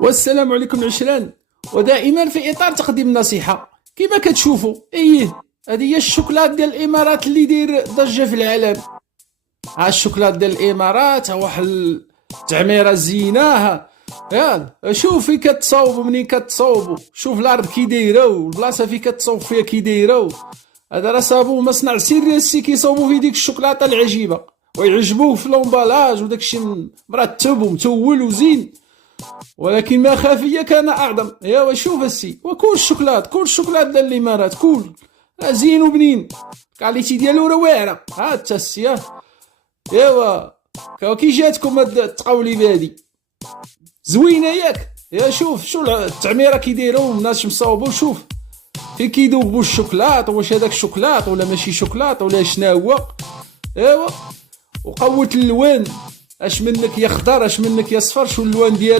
والسلام عليكم العشران. ودائما في اطار تقديم النصيحه كما كتشوفوا هذه هي الشوكولات ديال الامارات اللي داير ضجه في العالم. ها الشوكولات ديال الامارات، ها واحد التعميره زينه. ها شوف فين كتصاوبوا، منين كتصاوبوا شوف الارض كي دايره والبلاصه فين كتصاوب فيها كي دايره. هذا راه صابوا مصنع سري السي كيصاوبوا في ديك الشوكولاته العجيبه ويعجبوه في لومبالاج وداك الشيء مرتب ومتول وزين، ولكن ما خفية كان أعظم. ايوا شوف السي، وكل الشوكولات كل الشوكولات ديال الإمارات كل زين وبنين، الكاليتي ديالو راه واعرة. ها تا السي ايوا كي جاتكم هاد التقاولي بهادي زوينة ياك؟ يا شوف التعميرة كي دايرة والناس مصاوبة، شوف فين كيذوبوا الشوكولات، واش هذاك شوكولات ولا ماشي شوكولات ولا شنا هو. ايوا وقوة اللوان، اش منك يا خضر اش منك يا صفر، شو اللوان ديالها